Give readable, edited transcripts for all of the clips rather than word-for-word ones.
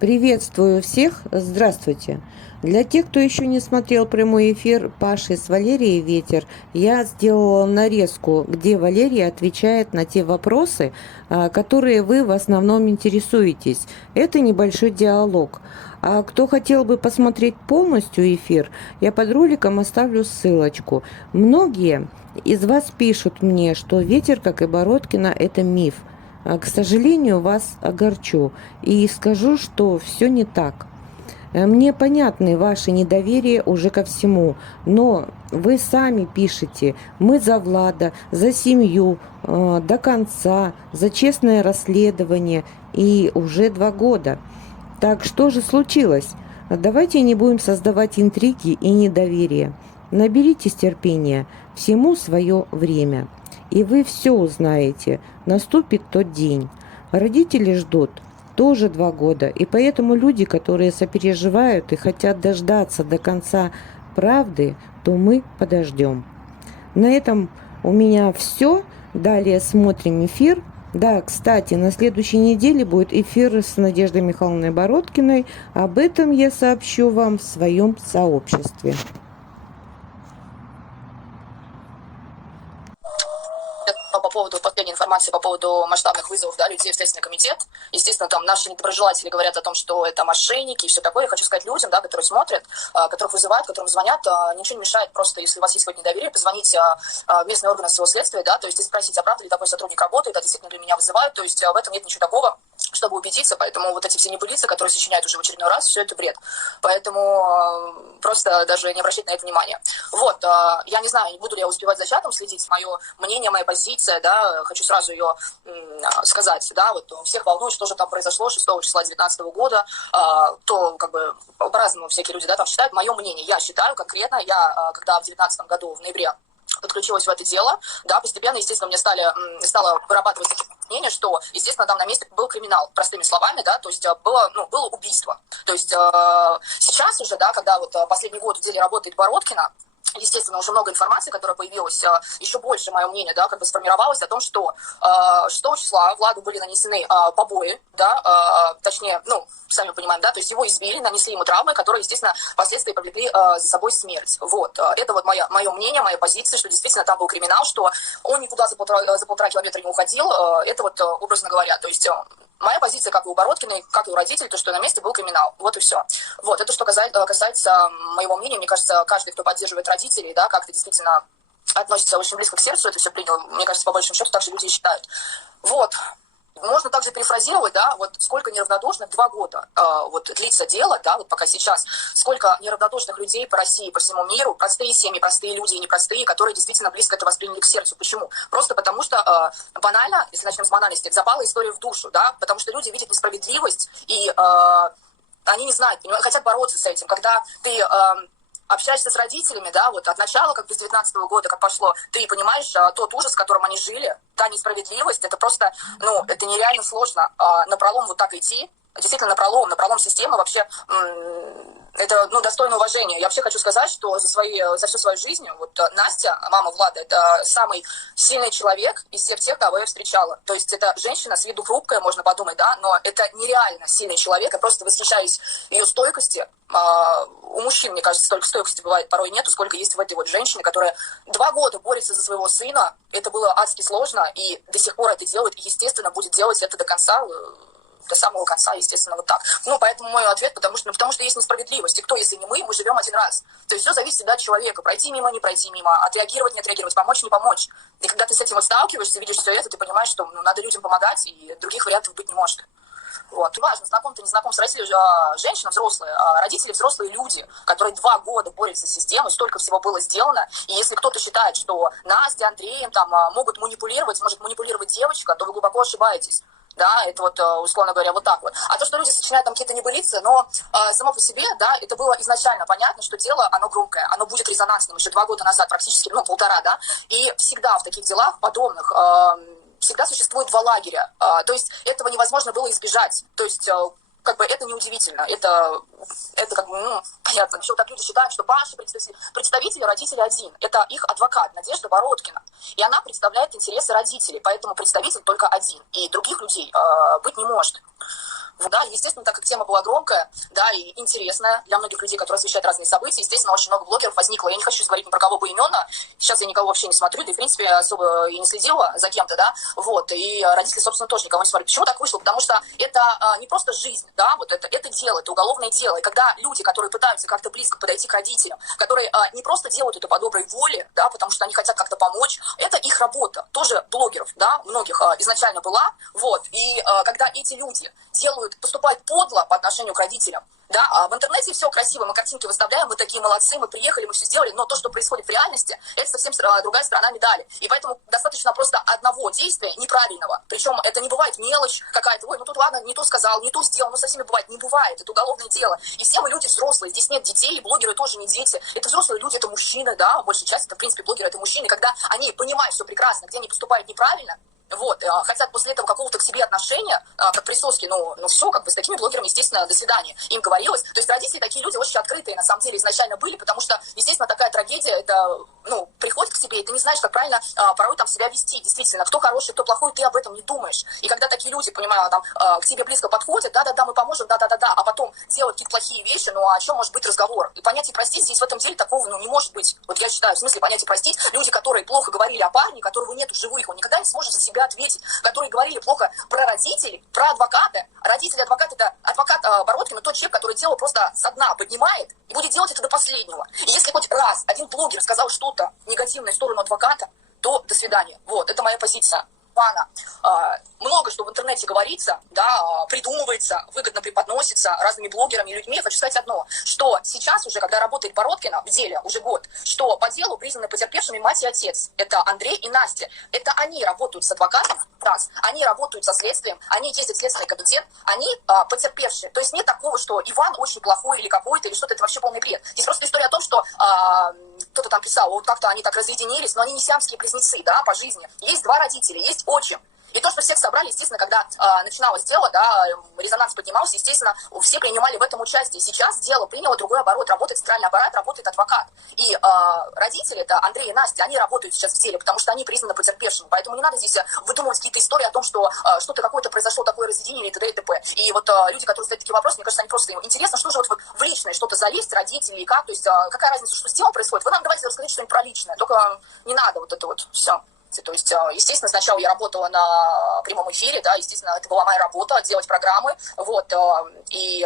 Приветствую всех, здравствуйте. Для тех, кто еще не смотрел прямой эфир Паши с Валерией Ветер, я сделала нарезку, где Валерия отвечает на те вопросы, которые вы в основном интересуетесь. Это небольшой диалог. А кто хотел бы посмотреть полностью эфир, я под роликом оставлю ссылочку. Многие из вас пишут мне, что Ветер, как и Бородкина, это миф. К сожалению, вас огорчу и скажу, что все не так. Мне понятны ваши недоверия уже ко всему, но вы сами пишете: мы за Влада, за семью, до конца, за честное расследование, и уже 2 года. Так что же случилось? Давайте не будем создавать интриги и недоверие. Наберитесь терпения, всему свое время. И вы все узнаете, наступит тот день. Родители ждут тоже 2 года, и поэтому люди, которые сопереживают и хотят дождаться до конца правды, то мы подождем. На этом у меня все. Далее смотрим эфир. Да, кстати, на следующей неделе будет эфир с Надеждой Михайловной Бородкиной. Об этом я сообщу вам в своем сообществе. По поводу последней информации, по поводу масштабных вызовов, да, людей в Следственный комитет. Естественно, там наши недоброжелатели говорят о том, что это мошенники и все такое. Я хочу сказать людям, да, которые смотрят, которых вызывают, которым звонят, ничего не мешает просто, если у вас есть какое-то недоверие, позвонить в местные органы своего следствия, да, то есть и спросить, а правда ли такой сотрудник работает, а действительно ли меня вызывают, то есть в этом нет ничего такого, чтобы убедиться, поэтому вот эти все небылицы, которые сочиняют уже в очередной раз, все это бред. Поэтому просто даже не обращать на это внимания. Вот, я не знаю, буду ли я успевать за чатом следить, мое мнение, моя позиция, да, хочу сразу ее сказать, да, вот всех волнует, что же там произошло 6 числа 2019 года, то как бы по-разному всякие люди, да, там считают. Мое мнение, я считаю конкретно, я когда в 2019 году, в ноябре, подключилась в это дело, да, постепенно, естественно, мне стало вырабатываться мнение, что, естественно, там на месте был криминал, простыми словами, да, то есть было убийство. То есть сейчас уже, да, когда вот последний год в деле работает Бородкина, естественно, уже много информации, которая появилась, еще больше мое мнение, да, как бы сформировалось о том, что 6 числа Владу были нанесены побои, да, точнее, ну, сами понимаем, да, то есть его избили, нанесли ему травмы, которые, естественно, впоследствии повлекли за собой смерть. Вот, это вот мое мнение, моя позиция, что действительно там был криминал, что он никуда за полтора километра не уходил, это вот образно говоря, то есть моя позиция, как и у Бородкиной, как и у родителей, то, что на месте был криминал. Вот и все. Вот, это что касается моего мнения. Мне кажется, каждый, кто поддерживает родителей, да, как-то действительно относится очень близко к сердцу, это все принял. Мне кажется, по большому счету, так же люди и считают. Вот. Можно также перефразировать, да, вот сколько неравнодушных, 2 года вот длится дело, да, вот пока сейчас, сколько неравнодушных людей по России, по всему миру, простые семьи, простые люди и непростые, которые действительно близко это восприняли к сердцу. Почему? Просто потому что банально, если начнем с банальности, запала история в душу, да, потому что люди видят несправедливость, и они не знают, хотят бороться с этим. Когда ты общаешься с родителями, да, вот от начала, как бы с 19 года, как пошло, ты понимаешь тот ужас, в котором они жили, та несправедливость, это просто, ну, это нереально сложно напролом вот так идти, действительно напролом системы вообще, это, ну, достойно уважения. Я вообще хочу сказать, что за всю свою жизнь, вот Настя, мама Влада, это самый сильный человек из всех тех, кого я встречала. То есть это женщина с виду хрупкая, можно подумать, да, но это нереально сильный человек, я просто восхищаюсь ее стойкости. У мужчин, мне кажется, столько стойкости бывает порой нету, сколько есть в этой вот женщине, которая 2 года борется за своего сына. Это было адски сложно, и до сих пор это делает, и, естественно, будет делать это до конца, до самого конца, естественно, вот так. Ну, поэтому мой ответ, потому что есть несправедливость. И кто, если не мы живем один раз. То есть все зависит всегда от человека. Пройти мимо, не пройти мимо, отреагировать, не отреагировать, помочь, не помочь. И когда ты с этим вот сталкиваешься, видишь все это, ты понимаешь, что надо людям помогать, и других вариантов быть не может. Вот. И важно, знаком ты, не знаком с родителями, женщина взрослая, родители взрослые люди, которые 2 года борются с системой, столько всего было сделано. И если кто-то считает, что Настя, Андреем там может манипулировать девочка, то вы глубоко ошибаетесь. Да, это вот, условно говоря, вот так вот. А то, что люди сочиняют там какие-то небылицы, но само по себе, да, это было изначально понятно, что дело, оно громкое, оно будет резонансным еще 2 года назад, практически, 1,5, да, и всегда в таких делах подобных всегда существует 2 лагеря, то есть этого невозможно было избежать, то есть как бы это неудивительно, это как бы, ну, понятно, почему так люди считают, что Паша представители родителей один, это их адвокат Надежда Бородкина, и она представляет интересы родителей, поэтому представитель только один, и других людей быть не может. Да, естественно, так как тема была громкая, да, и интересная для многих людей, которые освещают разные события, естественно, очень много блогеров возникло. Я не хочу говорить ни про кого бы именно, сейчас я никого вообще не смотрю, да и, в принципе, особо и не следила за кем-то, да, вот, и родители, собственно, тоже никого не смотрят. Почему так вышло? Потому что это не просто жизнь, да, вот это дело, это уголовное дело, и когда люди, которые пытаются как-то близко подойти к родителям, которые не просто делают это по доброй воле, да, потому что они хотят как-то помочь, это их работа, тоже блогеров, да, многих изначально была, вот, и когда эти люди поступают подло по отношению к родителям, да, а в интернете все красиво, мы картинки выставляем, мы такие молодцы, мы приехали, мы все сделали, но то, что происходит в реальности, это совсем другая сторона медали. И поэтому достаточно просто одного действия неправильного. Причем это не бывает мелочь какая-то, ой, ну тут ладно, не то сказал, не то сделал, ну со всеми бывает, не бывает, это уголовное дело. И все мы люди взрослые, здесь нет детей, и блогеры тоже не дети, это взрослые люди, это мужчины, да, большая часть, это в принципе блогеры, это мужчины, когда они понимают все прекрасно, где они поступают неправильно, вот, хотят после этого какого-то к себе отношения, как присоски, ну все, как бы с такими блогерами, естественно, до свидания. Им говорилось. То есть родители такие люди очень открытые, на самом деле, изначально были, потому что, естественно, такая трагедия, это, приходит к тебе, и ты не знаешь, как правильно порой там себя вести, действительно, кто хороший, кто плохой, ты об этом не думаешь. И когда такие люди, понимаю, там, к тебе близко подходят, да-да-да, мы поможем, да-да-да-да, а потом делают какие-то плохие вещи, ну, о чем может быть разговор? И понятие простить здесь в этом деле такого, не может быть. Вот я считаю, в смысле понятие простить, люди, которые плохо говорили о парне, которого нет в живых, он никогда не сможет за себя ответить, которые говорили плохо про родителей, про адвоката. Родители, адвокат — это адвокат Бородкин, тот человек, который дело просто со дна поднимает и будет делать это до последнего. И если хоть раз один блогер сказал что-то негативное в сторону адвоката, то до свидания. Вот, это моя позиция. Много что в интернете говорится, да, придумывается, выгодно преподносится разными блогерами и людьми. Я хочу сказать одно, что сейчас уже, когда работает Бородкина в деле, уже год, что по делу признаны потерпевшими мать и отец. Это Андрей и Настя. Это они работают с адвокатом, раз, они работают со следствием, они ездят в следственный комитет, они потерпевшие. То есть нет такого, что Иван очень плохой или какой-то, или что-то, это вообще полный бред. Здесь просто история о том, что кто-то там писал, вот как-то они так разъединились, но они не сиамские близнецы, да, по жизни. Есть два родителя, есть отчим. И то, что всех собрали, естественно, когда начиналось дело, да, резонанс поднимался, естественно, все принимали в этом участие. Сейчас дело приняло другой оборот, работает центральный аппарат, работает адвокат. И родители, это Андрей и Настя, они работают сейчас в деле, потому что они признаны потерпевшими. Поэтому не надо здесь выдумывать какие-то истории о том, что что-то какое-то произошло, такое разъединение и т.д. и т.п. И вот люди, которые задают такие вопросы, мне кажется, они просто им интересно, что же вот в личное что-то залезть, родители и как, то есть какая разница, что с телом происходит. Вы нам давайте рассказать что-нибудь про личное, только не надо вот это вот все. То есть, естественно, сначала я работала на прямом эфире, да, естественно, это была моя работа, делать программы, вот, и,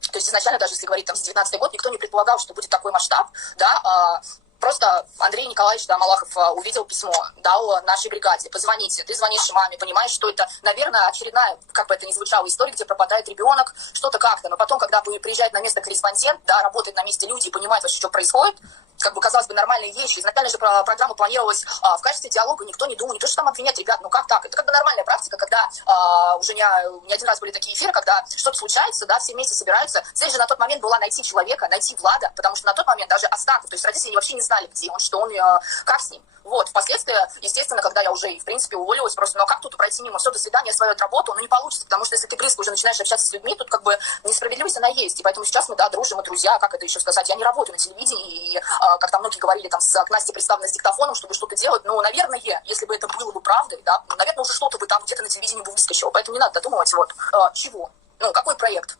то есть, изначально, даже если говорить там за 19-й год, никто не предполагал, что будет такой масштаб, да, просто Андрей Николаевич, да, Малахов увидел письмо, дал нашей бригаде, позвоните, ты звонишь маме, понимаешь, что это, наверное, очередная, как бы это ни звучало, история, где пропадает ребенок, что-то как-то, но потом, когда приезжает на место корреспондент, да, работает на месте люди и понимают вообще, что происходит, как бы, казалось бы, нормальные вещи. Изначально же программа планировалась в качестве диалога, никто не думал, не то, что там обвинять ребят, ну как так? Это как бы нормальная практика, когда уже не один раз были такие эфиры, когда что-то случается, да, все вместе собираются. Цель же на тот момент была найти человека, найти Влада, потому что на тот момент даже останков, то есть родители вообще не знали, где он, что он, как с ним. Вот, впоследствии, естественно, когда я уже, в принципе, уволилась, просто, ну а как тут пройти мимо, все, до свидания, я свою отработала, ну не получится, потому что если ты близко уже начинаешь общаться с людьми, тут как бы несправедливость, она есть, и поэтому сейчас мы, да, дружим, и друзья, как это еще сказать, я не работаю на телевидении, и, как там многие говорили, там, к Насте представлена с диктофоном, чтобы что-то делать, ну, наверное, если бы это было бы правдой, да, наверное, уже что-то бы там где-то на телевидении бы выскочило, поэтому не надо додумывать, вот, чего, ну, какой проект,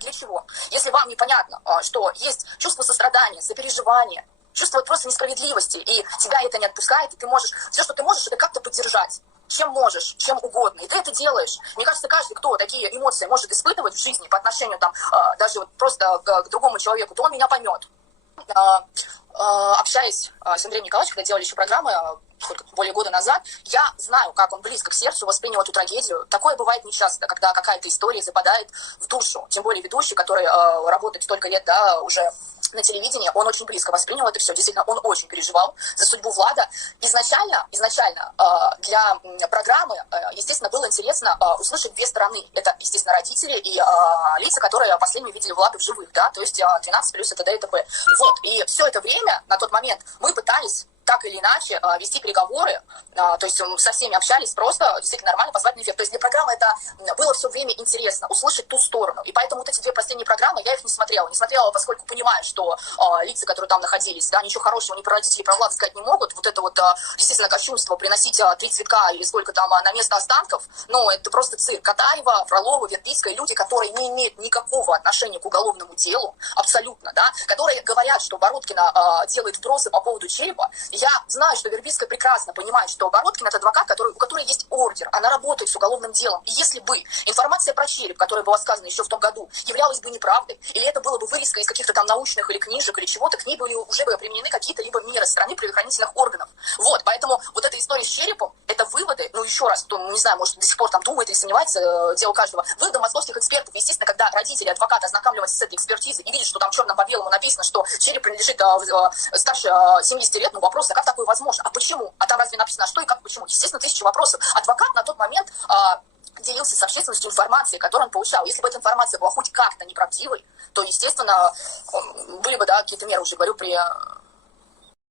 для чего, если вам непонятно, что есть чувство сострадания, сопереживания, чувство просто несправедливости, и тебя это не отпускает, и ты можешь, все, что ты можешь, это как-то поддержать. Чем можешь, чем угодно. И ты это делаешь. Мне кажется, каждый, кто такие эмоции может испытывать в жизни по отношению там, даже вот просто к другому человеку, то он меня поймет. Общаясь с Андреем Николаевичем, когда делали еще программы, более года назад, я знаю, как он близко к сердцу воспринял эту трагедию. Такое бывает нечасто, когда какая-то история западает в душу. Тем более ведущий, который работает столько лет, да, уже на телевидении, он очень близко воспринял это все. Действительно, он очень переживал за судьбу Влада. Изначально для программы, естественно, было интересно услышать две стороны. Это, естественно, родители и лица, которые последние видели Влада в живых, да, то есть 12 плюс и т.д. и т.п. Вот, и все это время время, на тот момент, мы пытались так или иначе вести переговоры, то есть со всеми общались, просто действительно нормально позвать на эфир. То есть для программы это было все время интересно, услышать ту сторону. И поэтому вот эти две последние программы, я их не смотрела. Не смотрела, поскольку понимаю, что лица, которые там находились, да, ничего хорошего ни про родителей, про Влада сказать не могут. Вот это вот, естественно, кощунство, приносить 3 цветка или сколько там на место останков, ну, это просто цирк. Катаева, Фролова, Вербицкая, люди, которые не имеют никакого отношения к уголовному делу, абсолютно, да, которые говорят, что Бородкина делает вбросы по поводу черепа. Я знаю, что Вербицкая прекрасно понимает, что Бородкин — это адвокат, у которой есть ордер, она работает с уголовным делом. И если бы информация про череп, которая была сказана еще в том году, являлась бы неправдой, или это было бы вырезка из каких-то там научных или книжек, или чего-то, к ней были уже бы применены какие-то либо меры со стороны правоохранительных органов. Вот, поэтому вот эта история с черепом, это выводы, ну еще раз, кто, не знаю, может, до сих пор там думает или сомневается, дело каждого, выводы московских экспертов. Естественно, когда родители адвоката ознакомливаются с этой экспертизой и видят, что там черным по белому написано, что череп принадлежит старше 70 лет, ну вопрос, а как такое возможно? А почему? А там разве написано, что и как, почему? Естественно, тысячи вопросов. Адвокат на тот момент делился с общественностью информацией, которую он получал. Если бы эта информация была хоть как-то неправдивой, то, естественно, были бы, да, какие-то меры, уже говорю, при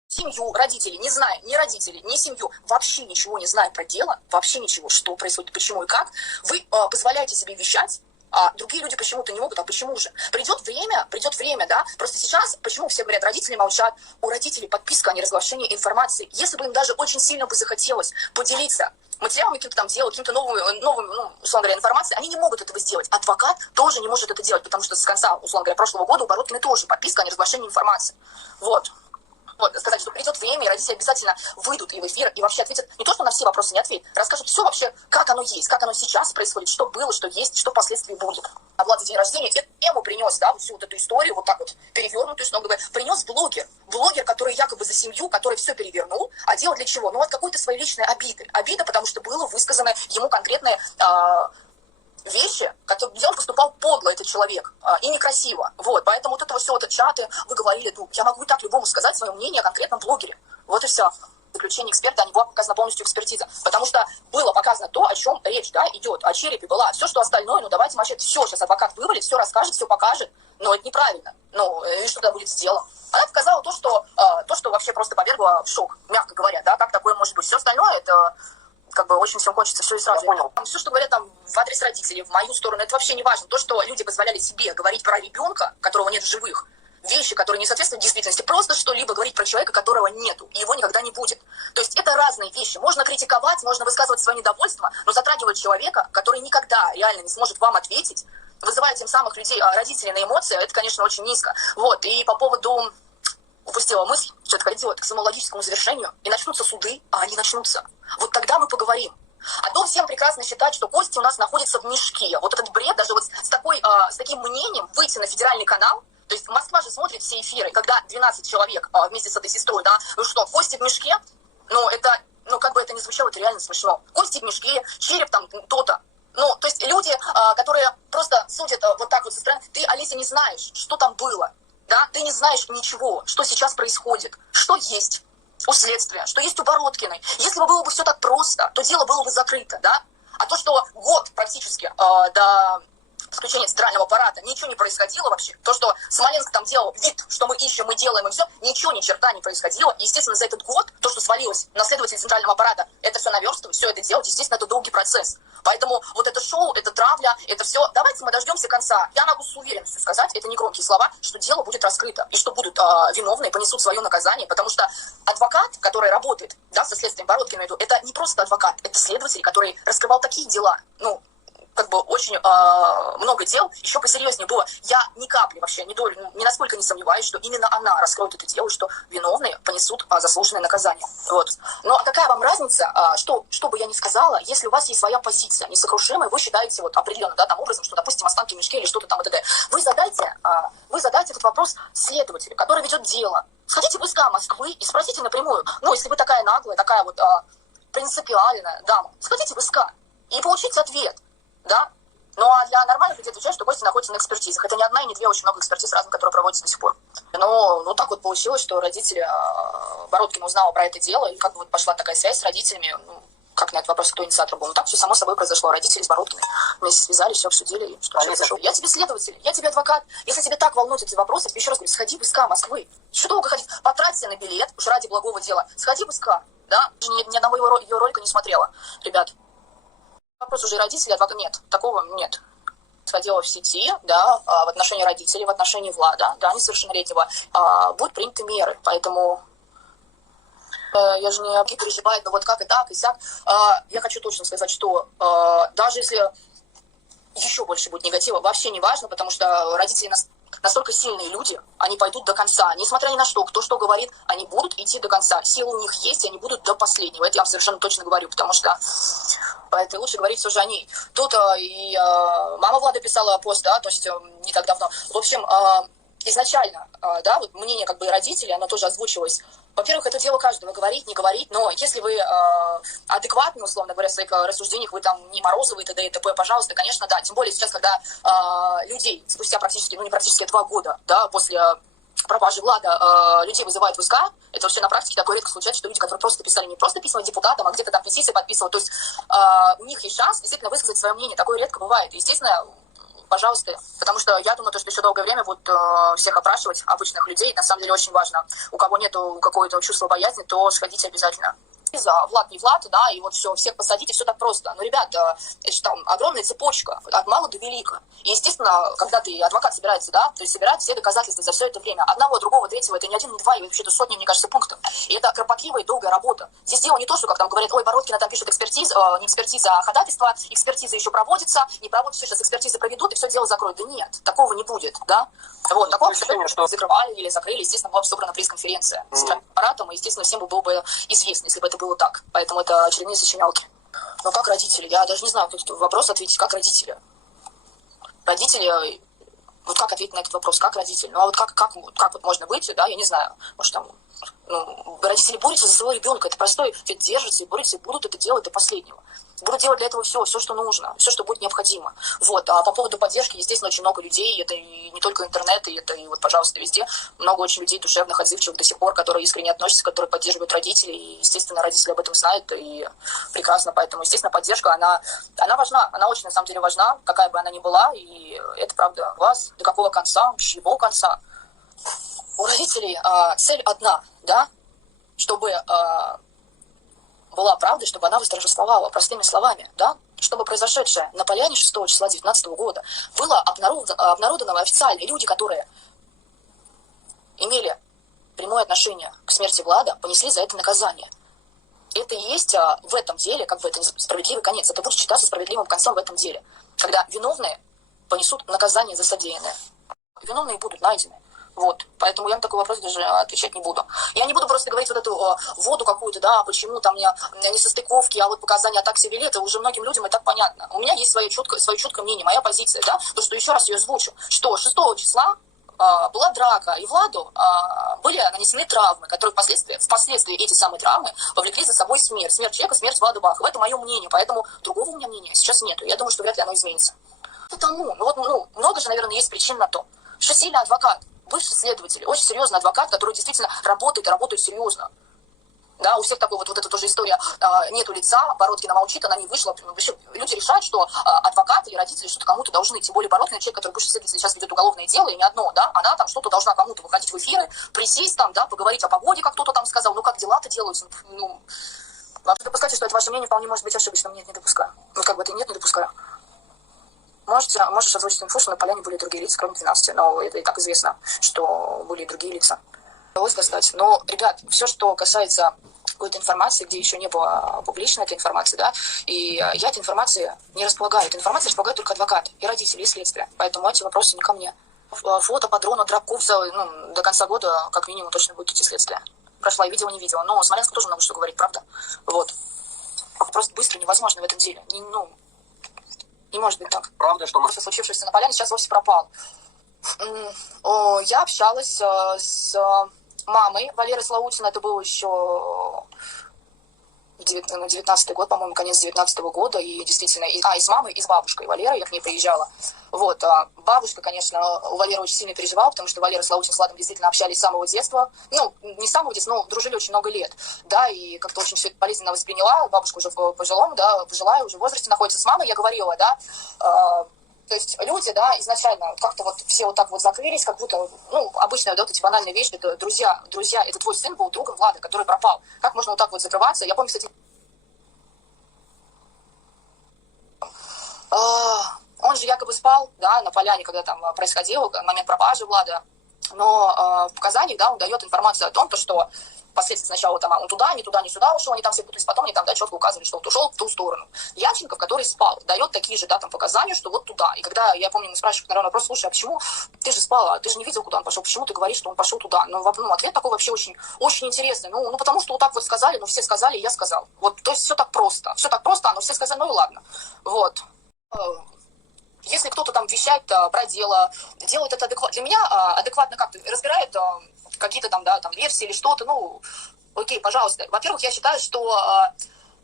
семью, родителей, не зная ни родителей, ни семью, вообще ничего не зная про дело, вообще ничего, что происходит, почему и как, вы позволяете себе вещать, а другие люди почему-то не могут, а почему же? Придет время, да, просто сейчас, почему все говорят, родители молчат, у родителей подписка, а не разглашение информации. Если бы им даже очень сильно бы захотелось поделиться материалами каким-то там дела, каким-то новым, ну, условно говоря, информацией, они не могут этого сделать. Адвокат тоже не может это делать, потому что с конца, условно говоря, прошлого года у Бородкиной тоже подписка, а не разглашение информации. Вот. Вот, сказать, что придет время, и родители обязательно выйдут и в эфир, и вообще ответят, не то, что на все вопросы не ответят, расскажут все вообще, как оно есть, как оно сейчас происходит, что было, что есть, что впоследствии будет. А Влад за день рождения эту тему принес, да, всю вот эту историю, вот так вот перевернутую, что он говорит, принес блогер, который якобы за семью, который все перевернул, а дело для чего? Ну, от какой-то своей личной обиды. Обида, потому что было высказано ему конкретное вещи, где он поступал подло, этот человек, и некрасиво. Вот, поэтому вот это все, это чаты, вы говорили, ну, я могу и так любому сказать свое мнение о конкретном блогере. Вот и все. Заключение эксперта, не была показана полностью экспертиза. Потому что было показано то, о чем речь, да, идет, о черепе была. Все, что остальное, ну, давайте молчать. Все, сейчас адвокат вывалит, все расскажет, все покажет. Но это неправильно. Ну, и что тогда будет сделано? Она показала то, что вообще просто повергло в шок, мягко говоря, да, как такое может быть. Все остальное, это как бы очень всем хочется все и сразу. Все, что говорят там в адрес родителей, в мою сторону, это вообще не важно. То, что люди позволяли себе говорить про ребенка, которого нет в живых, вещи, которые не соответствуют действительности, просто что-либо говорить про человека, которого нету, и его никогда не будет. То есть это разные вещи. Можно критиковать, можно высказывать свое недовольство, но затрагивать человека, который никогда реально не сможет вам ответить, вызывая тем самых людей, родителей на эмоции, это, конечно, очень низко. Вот, и по поводу... Упустила мысль, что это идет к самому логическому завершению, и начнутся суды, а они начнутся. Вот тогда мы поговорим. А то всем прекрасно считать, что кости у нас находятся в мешке. Вот этот бред, даже вот с таким мнением выйти на федеральный канал, то есть Москва же смотрит все эфиры, когда 12 человек вместе с этой сестрой, да, ну что, кости в мешке? Ну, это, ну, как бы это ни звучало, это реально смешно. Кости в мешке, череп там то-то. Ну, то есть люди, которые просто судят вот так вот со стороны, ты, Олеся, не знаешь, что там было. Да, ты не знаешь ничего, что сейчас происходит, что есть у следствия, что есть у Бородкиной. Если бы было бы все так просто, то дело было бы закрыто, да? А то, что год практически до включения центрального аппарата ничего не происходило вообще, то, что Смоленск там делал вид, что мы ищем, мы делаем и все, ничего ни черта не происходило. И, естественно, за этот год то, что свалилось на следователей центрального аппарата, это все наверстывать, все это делать, естественно, это долгий процесс. Поэтому вот это шоу, это травля, это все. Давайте мы дождемся конца. Я могу с уверенностью сказать, это не громкие слова, что дело будет раскрыто. И что будут виновные понесут свое наказание. Потому что адвокат, который работает, да, со следствием Бородкина, это не просто адвокат, это следователь, который раскрывал такие дела. Ну, как бы очень много дел, еще посерьезнее было. Я ни капли вообще, ни насколько не сомневаюсь, что именно она раскроет это дело, что виновные понесут заслуженное наказание. Вот. Ну а какая вам разница, что бы я ни сказала, если у вас есть своя позиция несокрушимая, вы считаете вот определенно, да, там образом, что, допустим, останки в мешке или что-то там и т.д. Вы задайте этот вопрос следователю, который ведет дело. Сходите в СК Москвы и спросите напрямую, ну, если вы такая наглая, такая вот принципиальная дама, сходите в СК и получите ответ. Да? Ну, а для нормальных людей отвечают, что гости находятся на экспертизе. Хотя не одна и не две, очень много экспертиз разных, которые проводятся до сих пор. Но ну, так вот получилось, что родители Бородкина узнала про это дело, и как бы вот пошла такая связь с родителями. Ну, как на этот вопрос, кто инициатор был. Ну так все само собой произошло. Родители с Бородкиной вместе связались, все обсудили. И что произошло. Я тебе следователь, я тебе адвокат. Если тебе так волнуют эти вопросы, я тебе еще раз говорю, сходи в СК Москвы. Что долго ходить? Потраться на билет, уж ради благого дела. Сходи в СК. Да? Ни одного ее ролика не смотрела. Ребят, вопрос уже родителей, адвокат. Нет, такого нет. Сходила в сети, да, в отношении родителей, в отношении Влада, да, несовершеннолетнего, будут приняты меры. Поэтому я же не переживаю, но вот как и так, и сяк. Я хочу точно сказать, что даже если еще больше будет негатива, вообще не важно, потому что родители настолько сильные люди, они пойдут до конца. Несмотря ни на что, кто что говорит, они будут идти до конца. Сила у них есть, и они будут до последнего. Это я вам совершенно точно говорю, потому что это лучше говорить все же о ней. Тут и мама Влада писала пост, да, то есть не так давно. В общем, изначально, да, вот мнение как бы родителей, оно тоже озвучивалось. Во-первых, это дело каждого, говорить, не говорить, но если вы адекватны, условно говоря, в своих рассуждениях, вы там не Морозовы и т.д. и т.п., пожалуйста, конечно, да. Тем более сейчас, когда людей спустя практически, не практически 2 года, да, после пропажи Влада, людей вызывают в СК, это вообще на практике такое редко случается, что люди, которые просто писали не просто письма депутатам, а где-то там петиции подписывают, то есть у них есть шанс действительно высказать свое мнение, такое редко бывает. Естественно, пожалуйста, потому что я думаю, что еще долгое время будут всех опрашивать, обычных людей, на самом деле очень важно. У кого нету какого-то чувства боязни, то сходите обязательно. За Влад не Влад, да, и вот все, всех посадите, все так просто. Но, ребята, это же там огромная цепочка, от мала до велика. И, естественно, когда ты, адвокат собирается, да, то есть собирает все доказательства за все это время. Одного, другого, третьего, это не один, не два, и вообще-то сотни, мне кажется, пунктов. И это кропотливая и долгая работа. Здесь дело не то, что, как там говорят, ой, Бородкина там пишет экспертиза, не экспертиза, а ходатайство, экспертиза еще проводится, не проводится, сейчас экспертизы проведут, и все дело закроют. Да нет, такого не будет, да. Вот, такого ощущение, что закрывали или закрыли, естественно, была бы собрана пресс-конференция с аппаратом, и, естественно, всем было бы известно, если бы это было так. Поэтому это очередные сочинялки. Но как родители? Я даже не знаю, как вопрос ответить, как родители. Родители, вот как ответить на этот вопрос, как родители? Ну, а вот как вот можно быть, да, я не знаю, может, там, ну, родители борются за своего ребенка, это простой, ведь держатся и борются, и будут это делать до последнего. Будут делать для этого все, что нужно, все, что будет необходимо. Вот. А по поводу поддержки, естественно, очень много людей, это и не только интернет, и это и вот, пожалуйста, везде. Много очень людей душевных, отзывчивых до сих пор, которые искренне относятся, которые поддерживают родителей. И, естественно, родители об этом знают, и прекрасно. Поэтому, естественно, поддержка, она важна. Она очень, на самом деле, важна, какая бы она ни была. И это, правда, вас до какого конца, любого конца. У родителей цель одна, да, чтобы была правда, чтобы она восторжествовала простыми словами, да, чтобы произошедшее на Поляне 6 числа 2019 года было обнародовано официально. Люди, которые имели прямое отношение к смерти Влада, понесли за это наказание. Это и есть в этом деле, как бы это справедливый конец. Это будет считаться справедливым концом в этом деле. Когда виновные понесут наказание за содеянное. Виновные будут найдены. Вот, поэтому я на такой вопрос даже отвечать не буду. Я не буду просто говорить вот эту воду какую-то, да, почему там несостыковки, а вот показания, а так себя вели, это уже многим людям и так понятно. У меня есть свое чуткое мнение, моя позиция, да, то, что еще раз ее озвучу, что 6 числа была драка, и Владу были нанесены травмы, которые впоследствии эти самые травмы повлекли за собой смерть. Смерть человека, смерть Влада Бахова. Это мое мнение, поэтому другого у меня мнения сейчас нету. Я думаю, что вряд ли оно изменится. Потому, много же, наверное, есть причин на то, что сильный адвокат, бывший следователь, очень серьезный адвокат, который действительно работает серьезно. Да, у всех такой вот эта тоже история, нету лица, Бородкина молчит, она не вышла. Люди решают, что адвокат или родители что-то кому-то должны. Тем более Бородкина, человек, который бывший следователь, сейчас ведет уголовное дело, и не одно, да, она там что-то должна кому-то выходить в эфиры, присесть там, да, поговорить о погоде, как кто-то там сказал, как дела-то делаются, вообще допускайте, что это ваше мнение вполне может быть ошибочным, нет, не допускаю. Как бы это нет, не допускаю. Можешь озвучить инфу, что на Поляне были другие лица, кроме 12, но это и так известно, что были и другие лица. Удалось достать. Но, ребят, все, что касается какой-то информации, где еще не было публичной этой информации, да, и я этой информацией не располагаю. Этой информацией располагают только адвокат и родители, и следствие. Поэтому эти вопросы не ко мне. Фото патрона Дракковца, до конца года, как минимум, точно будет идти следствие. Прошла и видео, не видео. Но Смоленск тоже много что говорит, правда? Вот. Просто быстро невозможно в этом деле. Не может быть так. Правда, что случившееся на Поляне сейчас вовсе пропал. Я общалась с мамой Валеры Слаутина. Это было еще 19-й год, по-моему, конец 19-го года, и действительно, и с мамой, и с бабушкой Валерой я к ней приезжала. Вот, бабушка, конечно, у Валеры очень сильно переживала, потому что Валера с Лаутин с Владом действительно общались с самого детства, ну, не с самого детства, но дружили очень много лет, да, и как-то очень все это болезненно восприняла, бабушка уже пожилая, уже в возрасте находится с мамой, я говорила, да, то есть люди, да, изначально как-то вот все вот так вот закрылись, как будто, ну, обычно, да, вот эти банальные вещи, это друзья, это твой сын был другом Влада, который пропал. Как можно вот так вот закрываться? Я помню, кстати, он же якобы спал, да, на поляне, когда там происходил момент пропажи Влада, но в показаниях, да, он дает информацию о том, что впоследствии сначала там он туда, не сюда ушел, они там все путались, потом они там, да, четко указывали, что вот ушел в ту сторону. Яченков, который спал, дает такие же, да, там показания, что вот туда. И когда, я помню, мы спрашивали, наверное, вопрос, слушай, а почему ты же спала, ты же не видел, куда он пошел, почему ты говоришь, что он пошел туда? Ну, ответ такой вообще очень, очень интересный. Ну, потому что вот так вот сказали, ну, все сказали, и я сказал. Вот, то есть все так просто, но все сказали, ну и ладно. Вот. Если кто-то там вещает про дело, делает это адекватно. Для меня адекватно как-то разбирает какие-то там, да, там версии или что-то, ну, окей, пожалуйста. Во-первых, я считаю, что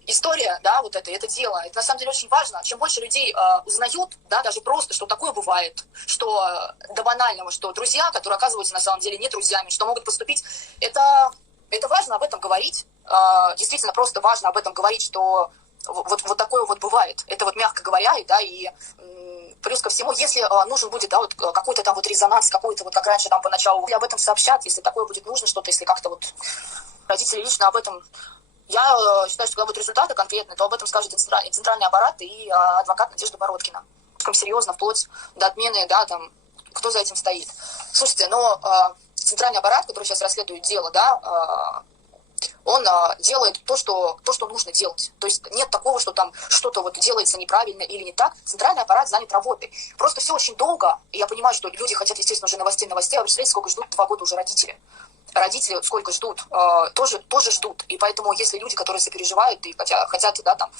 история, да, вот это дело, это на самом деле очень важно. Чем больше людей узнают, да, даже просто, что такое бывает, что до банального, что друзья, которые оказываются на самом деле не друзьями, что могут поступить, это важно об этом говорить. Действительно, просто важно об этом говорить, что вот такое вот бывает. Это вот мягко говоря, да, и плюс ко всему, если нужен будет, да, вот какой-то там вот резонанс, какой-то вот как раньше там поначалу, об этом сообщат, если такое будет нужно что-то, если как-то вот родители лично об этом. Я считаю, что когда будут результаты конкретные, то об этом скажет центральный аппарат и адвокат Надежда Бородкина. Слишком серьезно, вплоть до отмены, да, там, кто за этим стоит. Слушайте, но центральный аппарат, который сейчас расследует дело, да, он делает то, что нужно делать. То есть нет такого, что там что-то вот делается неправильно или не так. Центральный аппарат занят работой. Просто все очень долго, и я понимаю, что люди хотят, естественно, уже новостей. А вы представляете, сколько ждут 2 года уже родители? Родители сколько ждут, тоже ждут. И поэтому, если люди, которые сопереживают и хотят, да, там,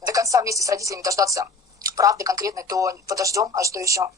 до конца вместе с родителями дождаться правды конкретной, то подождем, а что еще?